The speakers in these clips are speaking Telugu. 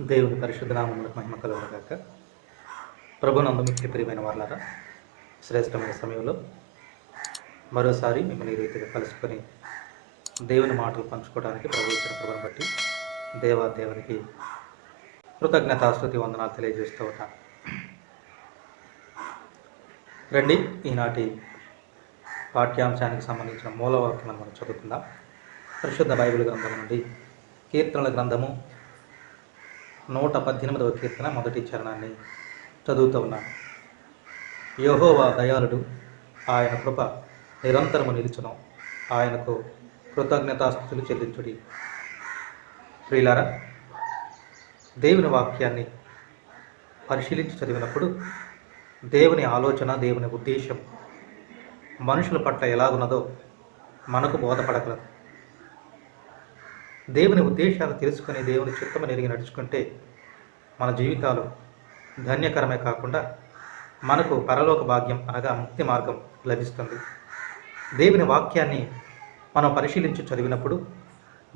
దేవుని పరిశుద్ధ నామములకు మహిమ కలుగుగాక ప్రభునందు ముఖ్య ప్రియమైన వాళ్ళారా శ్రేష్టమైన సమయంలో మరోసారి మిమ్మల్ని ఈ రీతిగా కలుసుకొని దేవుని మాటలు పంచుకోవడానికి ప్రభు ఇచ్చిన కృపను బట్టి దేవా దేవునికి కృతజ్ఞతాస్తుతి వందనాలు తెలియజేస్తూ ఉంటా రండి ఈనాటి పాఠ్యాంశానికి సంబంధించిన మూలవాక్యం మనం చదువుకుందాం. పరిశుద్ధ బైబిల్ గ్రంథం నుండి కీర్తనల గ్రంథము నూట పద్దెనిమిదవ కీర్తన మొదటి చరణాన్ని చదువుతూ ఉన్నాను యహోవా దయాళుడు ఆయన కృప నిరంతరము నిలుచును. ఆయనకు కృతజ్ఞతాస్థుతులు చెల్లించుడి. ప్రియులారా దేవుని వాక్యాన్ని పరిశీలించి చదివినప్పుడు దేవుని ఆలోచన దేవుని ఉద్దేశం మనుషుల పట్ల ఎలాగున్నదో మనకు బోధపడగలదు. దేవుని ఉద్దేశాలు తెలుసుకుని దేవుని చిత్తము ఎరిగి నడుచుకుంటే మన జీవితాలు ధన్యకరమే కాకుండా మనకు పరలోక భాగ్యం అనగా ముక్తి మార్గం లభిస్తుంది. దేవుని వాక్యాన్ని మనం పరిశీలించి చదివినప్పుడు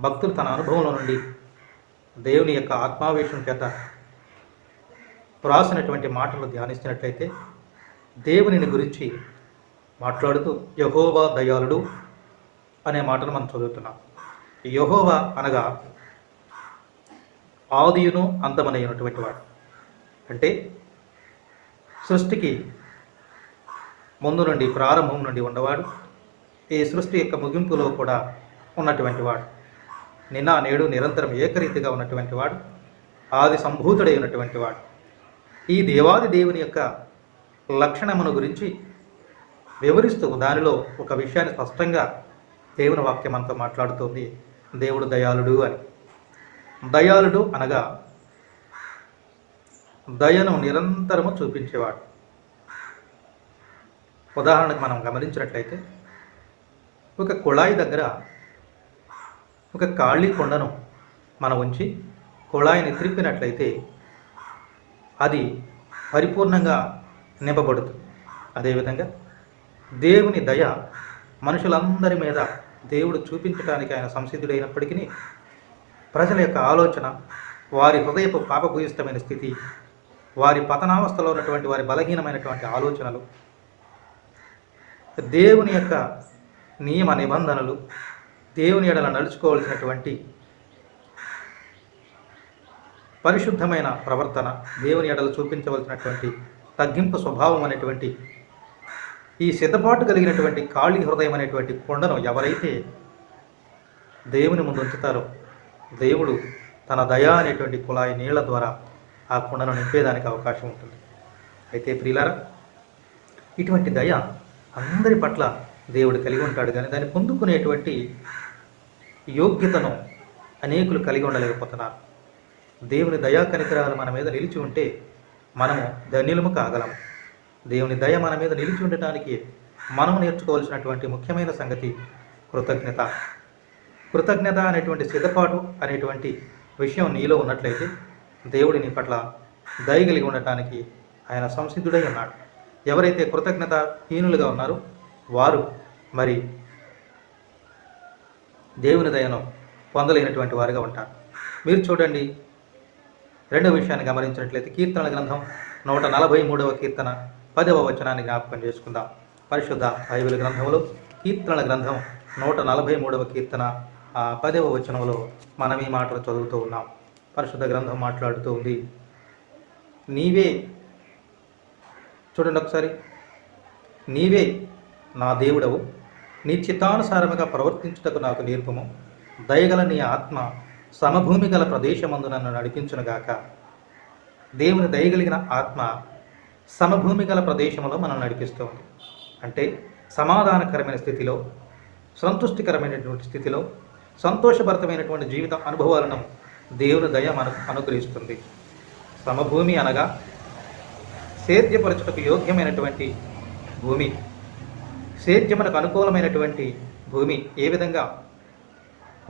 భక్తులు తన అనుభవంలో నుండి దేవుని యొక్క ఆత్మావేశం చేత వ్రాసినటువంటి మాటలు ధ్యానిస్తున్నట్లయితే దేవునిని గురించి మాట్లాడుతూ యహోవా దయాళుడు అనే మాటను మనం చదువుతున్నాం. యహోవా అనగా ఆదియును అంతమనైనటువంటి వాడు. అంటే సృష్టికి ముందు నుండి ప్రారంభం నుండి ఉన్నవాడు ఈ సృష్టి యొక్క ముగింపులో కూడా ఉన్నటువంటి వాడు. నిన్న నేడు నిరంతరం ఏకరీతిగా ఉన్నటువంటి వాడు ఆది సంభూతుడై ఉన్నటువంటి వాడు. ఈ దేవాది దేవుని యొక్క లక్షణమును గురించి వివరిస్తూ దానిలో ఒక విషయాన్ని స్పష్టంగా దేవుని వాక్యం అంతా మాట్లాడుతోంది. దేవుడు దయాళుడు అని. దయాళుడు అనగా దయను నిరంతరము చూపించేవాడు. ఉదాహరణకు మనం గమనించినట్లయితే ఒక కుళాయి దగ్గర ఒక ఖాళీ కొండను మనం ఉంచి కుళాయిని త్రిప్పినట్లయితే అది పరిపూర్ణంగా నింపబడుతుంది. అదేవిధంగా దేవుని దయ మనుషులందరి మీద దేవుడు చూపించడానికి ఆయన సంసిద్ధుడైనప్పటికీ ప్రజల యొక్క ఆలోచన వారి హృదయపు పాపభూయిష్టమైన స్థితి వారి పతనావస్థలో ఉన్నటువంటి వారి బలహీనమైనటువంటి ఆలోచనలు దేవుని యొక్క నియమ నిబంధనలు దేవుని ఎడల నడుచుకోవాల్సినటువంటి పరిశుద్ధమైన ప్రవర్తన దేవుని ఎడలు చూపించవలసినటువంటి తగ్గింపు స్వభావం అనేటువంటి ఈ సిద్ధపాటు కలిగినటువంటి ఖాళీ హృదయం అనేటువంటి కొండను ఎవరైతే దేవుని ముందు ఉంచుతారో దేవుడు తన దయా అనేటువంటి కుళాయి నీళ్ళ ద్వారా ఆ కొండను నింపేదానికి అవకాశం ఉంటుంది. అయితే ప్రియులారా ఇటువంటి దయ అందరి పట్ల దేవుడు కలిగి ఉంటాడు. కానీ దాన్ని పొందుకునేటువంటి యోగ్యతను అనేకులు కలిగి ఉండలేకపోతున్నారు. దేవుని దయా కనికరాలు మన మీద నిలిచి ఉంటే మనము ధన్యులము కాగలం దేవుని దయ మన మీద నిలిచి ఉండటానికి మనము నేర్చుకోవాల్సినటువంటి ముఖ్యమైన సంగతి కృతజ్ఞత. కృతజ్ఞత అనేటువంటి సిద్ధపాటు అనేటువంటి విషయం నీలో ఉన్నట్లయితే దేవుడి నీ పట్ల దయ కలిగి ఉండటానికి ఆయన సంసిద్ధుడై ఉన్నాడు. ఎవరైతే కృతజ్ఞత హీనులుగా ఉన్నారో వారు మరి దేవుని దయను పొందలేనటువంటి వారుగా ఉంటారు. మీరు చూడండి రెండవ విషయాన్ని గమనించినట్లయితే కీర్తనల గ్రంథం నూట నలభై మూడవ కీర్తన పదవ వచనాన్ని జ్ఞాపకం చేసుకుందాం. పరిశుద్ధ బైబిల్ గ్రంథంలో కీర్తనల గ్రంథం నూట నలభై మూడవ కీర్తన. ఆ పదవ వచనంలో మనం ఈ మాటలు చదువుతూ ఉన్నాం. పరిశుద్ధ గ్రంథం మాట్లాడుతూ ఉంది. నీవే చూడండి ఒకసారి. నీవే నా దేవుడవు. నీ చిత్తానుసారముగా ప్రవర్తించుటకు నాకు నేర్పము. దయగల నీ ఆత్మ సమభూమి గల ప్రదేశమందు నన్ను నడిపించునుగాక. దేవుని దయగలిగిన ఆత్మ సమభూమి గల ప్రదేశంలో మనం నడిపిస్తుంది అంటే సమాధానకరమైన స్థితిలో సంతుష్టికరమైనటువంటి స్థితిలో సంతోషభరితమైనటువంటి జీవిత అనుభవాలను దేవుని దయ మనకు అనుగ్రహిస్తుంది. సమభూమి అనగా సేద్యపరచుటకు యోగ్యమైనటువంటి భూమి. సేద్యమునకు అనుకూలమైనటువంటి భూమి ఏ విధంగా?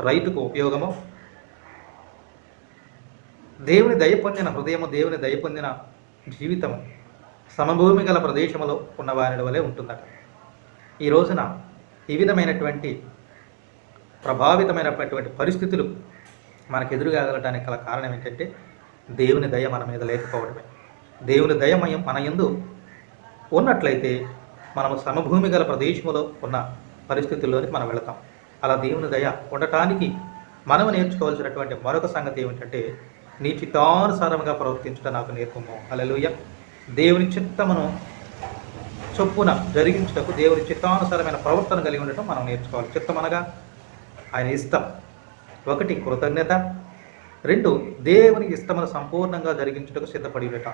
రైతుకు ఉపయోగమో దేవుని దయ పొందిన హృదయము దేవుని దయ పొందిన జీవితము సమభూమి గల ప్రదేశంలో ఉన్నవారి వలె ఉంటుందట. ఈ రోజున ఈ విధమైనటువంటి ప్రభావితమైనటువంటి పరిస్థితులు మనకు ఎదురుగాగలటానికి గల కారణం ఏంటంటే దేవుని దయ మన మీద లేకపోవడమే. దేవుని దయ మన యందు ఉన్నట్లయితే మనము సమభూమి గల ప్రదేశంలో ఉన్న పరిస్థితుల్లోనికి మనం వెళతాం. అలా దేవుని దయ ఉండటానికి మనం నేర్చుకోవాల్సినటువంటి మరొక సంగతి ఏమిటంటే నీ చిత్తానుసారముగా ప్రవర్తించడం నాకు నేర్పము. అలలుయ దేవుని చిత్తమును చొప్పున జరిగించుటకు దేవుని చిత్తానుసారమైన ప్రవర్తన కలిగి ఉండటం మనం నేర్చుకోవాలి. చిత్తం అనగా ఆయన ఇష్టం. ఒకటి కృతజ్ఞత. రెండు దేవుని ఇష్టమును సంపూర్ణంగా జరిగించుటకు సిద్ధపడి ఉండటం.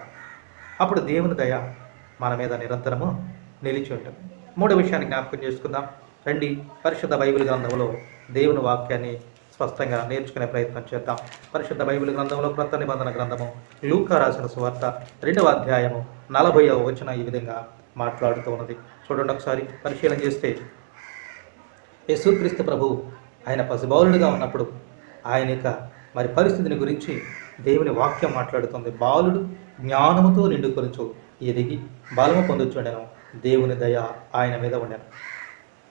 అప్పుడు దేవుని దయ మన మీద నిరంతరము నిలిచి ఉంటుంది. మూడో విషయాన్ని జ్ఞాపకం చేసుకుందాం. రండి పరిశుద్ధ బైబిల్ గ్రంథంలో దేవుని వాక్యాన్ని స్పష్టంగా నేర్చుకునే ప్రయత్నం చేద్దాం. పరిశుద్ధ బైబిల్ గ్రంథంలో క్రొత్త నిబంధన గ్రంథము లూకా రాసిన సువార్త రెండవ అధ్యాయము నలభైవ వచన ఈ విధంగా మాట్లాడుతూ ఉన్నది. చూడండి ఒకసారి పరిశీలన చేస్తే యేసుక్రీస్తు ప్రభు ఆయన పసిబాలుడిగా ఉన్నప్పుడు ఆయన యొక్క మరి పరిస్థితిని గురించి దేవుని వాక్యం మాట్లాడుతుంది. బాలుడు జ్ఞానముతో నిండుకొనుచు ఎదిగి బలము పొందుచుండెను. దేవుని దయ ఆయన మీద ఉండెను.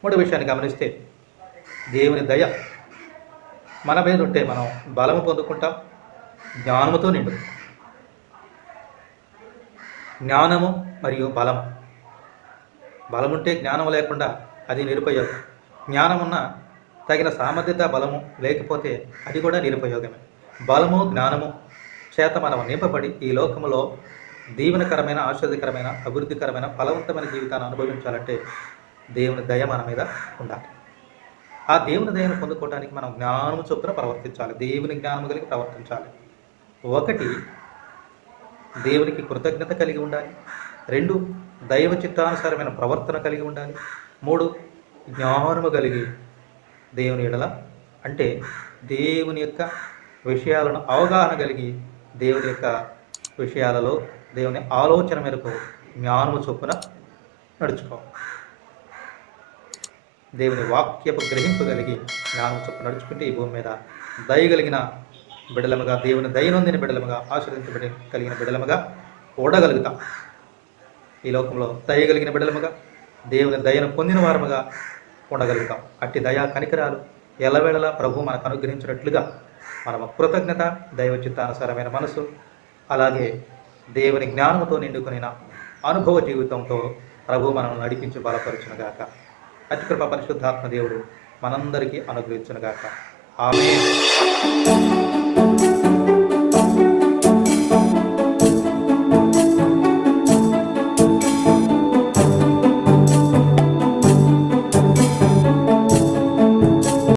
మూడో విషయాన్ని గమనిస్తే దేవుని దయ మన మీద ఉంటే మనం బలము పొందుకుంటాం జ్ఞానముతో నిండు జ్ఞానము మరియు బలము. బలముంటే జ్ఞానం లేకుండా అది నిరుపయోగం. జ్ఞానమున్న తగిన సామర్థ్యత బలము లేకపోతే అది కూడా నిరుపయోగమే. బలము జ్ఞానము చేత మనం నింపబడి ఈ లోకములో దీవెనకరమైన ఆశ్చర్యకరమైన అభివృద్ధికరమైన ఫలవంతమైన జీవితాన్ని అనుభవించాలంటే దేవుని దయ మన మీద ఉండాలి. ఆ దేవుని దయను పొందుకోవడానికి మనం జ్ఞానము చొప్పున ప్రవర్తించాలి. దేవుని జ్ఞానము కలిగి ప్రవర్తించాలి. ఒకటి దేవునికి కృతజ్ఞత కలిగి ఉండాలి. రెండు దైవ చిత్తానుసారమైన ప్రవర్తన కలిగి ఉండాలి. మూడు జ్ఞానము కలిగి దేవుని ఎడల అంటే దేవుని యొక్క విషయాలను అవగాహన కలిగి దేవుని యొక్క విషయాలలో దేవుని ఆలోచన మేరకు జ్ఞానము చొప్పున నడుచుకోవాలి. దేవుని వాక్యపు గ్రహింపు కలిగి జ్ఞానం చొప్పు నడుచుకుంటే ఈ భూమి మీద దయగలిగిన బిడలముగా దేవుని దయనొందిన బిడలముగా ఆశ్రదించబడి కలిగిన బిడలముగా ఓడగలుగుతాం. ఈ లోకంలో దయగలిగిన బిడలముగా దేవుని దయను పొందిన వారముగా ఉండగలుగుతాం. అట్టి దయా కనికరాలు ఎల్లవేళలా ప్రభు మనకు అనుగ్రహించినట్లుగా మన కృతజ్ఞత దైవ చిత్తానుసారమైన మనసు అలాగే దేవుని జ్ఞానముతో నిండుకునిన అనుభవ జీవితంతో ప్రభు మనల్ని నడిపించి బలపరచునుగాక. అతికృప పరిశుద్ధాత్మ దేవుడు మనందరికీ అనుగ్రహించునుగాక. ఆమె